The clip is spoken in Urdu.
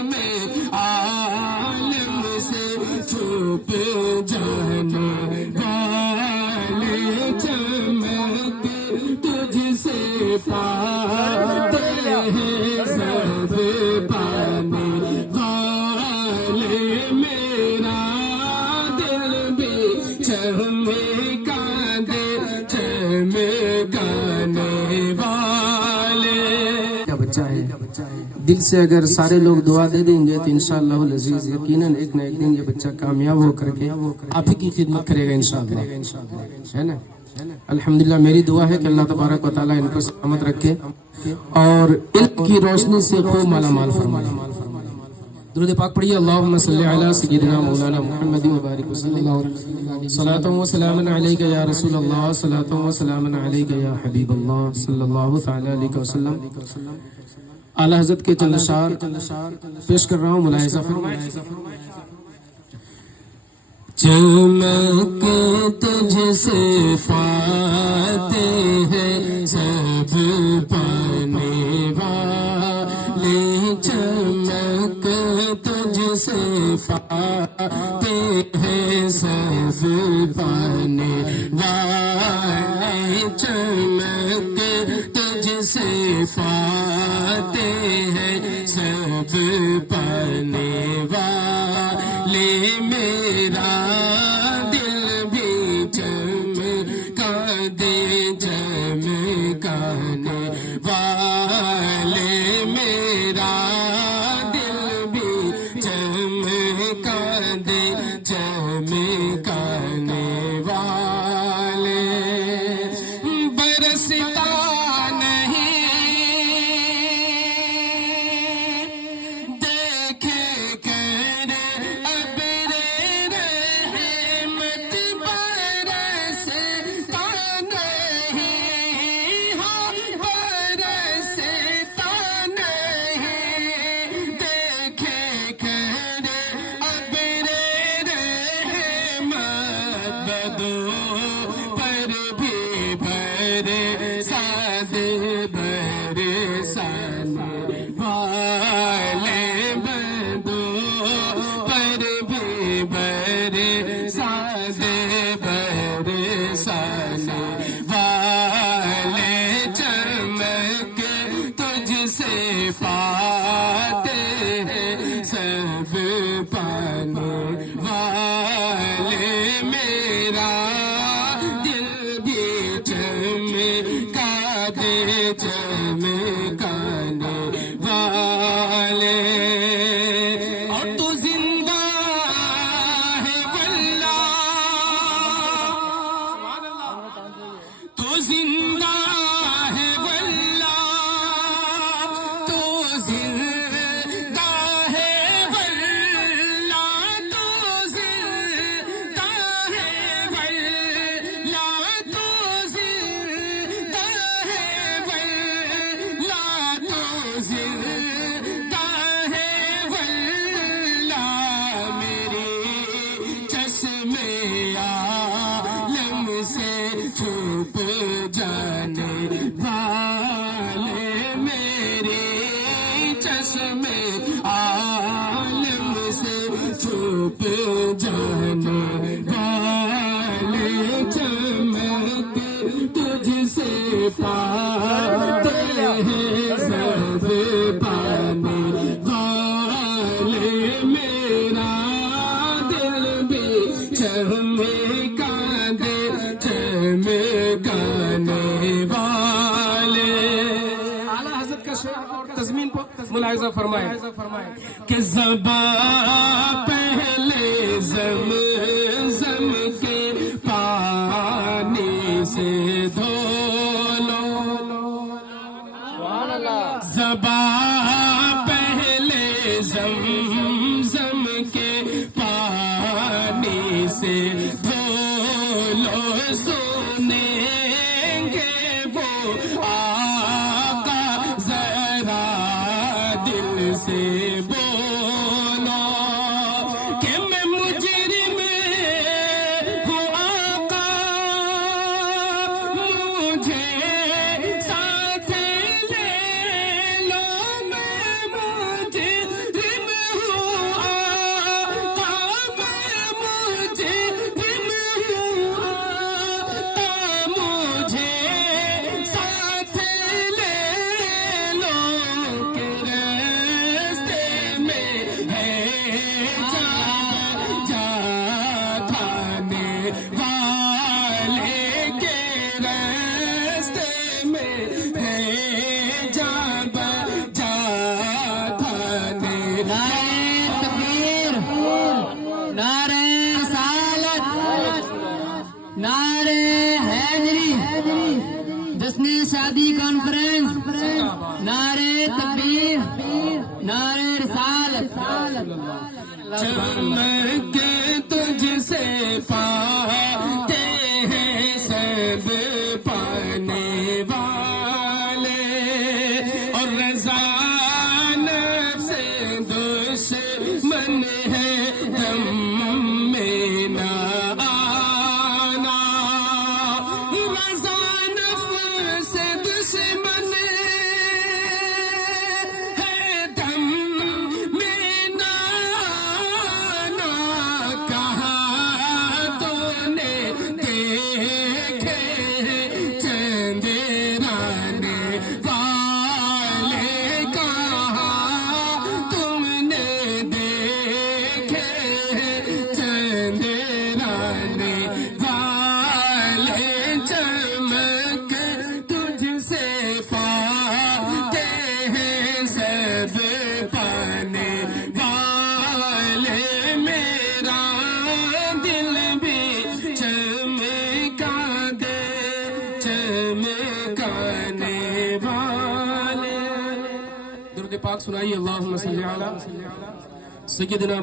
چشمے عالم سے چھپ جانے والے چمک تجھ سے پاتے ہیں سب پانے والے میرا دل بھی چمکانے والے. کیا بچہ ہے دل سے اگر سارے لوگ دعا دے دیں گے تو انشاءاللہ العزیز یقیناً ایک نہ ایک دن یہ بچہ کامیاب ہو کر کے آپ ہی کی خدمت کرے گا انشاءاللہ, ہے نا. الحمدللہ میری دعا ہے کہ اللہ تبارک و تعالیٰ ان کو سلامت رکھے اور علم کی روشنی سے خوب مالا مال فرمائے. درود پاک پڑھیے. اللہم صلی علی سیدنا مولانا محمد وبارک وسلم. صلاۃ و سلام علیک یا رسول اللہ, صلاۃ و سلام علیک یا حبیب اللہ صلی اللہ تعالی علیہ وسلم. اعلیٰ حضرت کے چند اشعار پیش کر رہا ہوں, ملاحظہ فرمائیں. چمک تجھ سے پاتے ہیں سب پانے والے, چمک تجھ سے پاتے ہیں سب پانے والے, چمک تجھ سے پاتے ہیں سب پانے والے, میرا دل بھی چمکا دے چمکانے والے, میرا دل بھی چمکا دے چمکانے والے. برستا پاتے ہیں سب پانے والے, میرا دل بھی چمکا دے چمکانے والے. اور تو زندہ ہے واللہ, تو زندہ ہے واللہ, چھپ جانے والے, میرے چشمے عالم سے چھپ جانے والے, چمک تجھ سے پاتے ہیں سب پانے والے, میرا دل بھی چمکا دے چمکانے والے. اعلیٰ حضرت کا شعر اور تضمین کو ملاحظہ فرمائیں کہ زباں پہلے زمزم کے پانی سے دھو لو, زباں پہلے زمزم کے پانی سے دھو لو, سنیں گے وہ آقا ذرا دل سے بولو کہ میں مجرم ہوں آقا, مجھے ساتھ لے لو, میں مجرم شادی کانفرنس، نعرے تکبیر، نعرے رسالت، چمک تجھ سے پاتے ہیں سب پانے والے، اور رضا نفس دشمن ہے دم میں نہ آنا، رضا نفس دشمن ہے دم میں نہ آنا، کہاں تو نے دیکھے چندرانے والے، کہاں تم نے دیکھے چندرانے والے، چمک تجھ سے پاتے ہیں سب پانے والے، میرا دل بھی چمکا دے چمکانے والے۔ درود پاک سنائیے، اللہم صلی علی سیدنا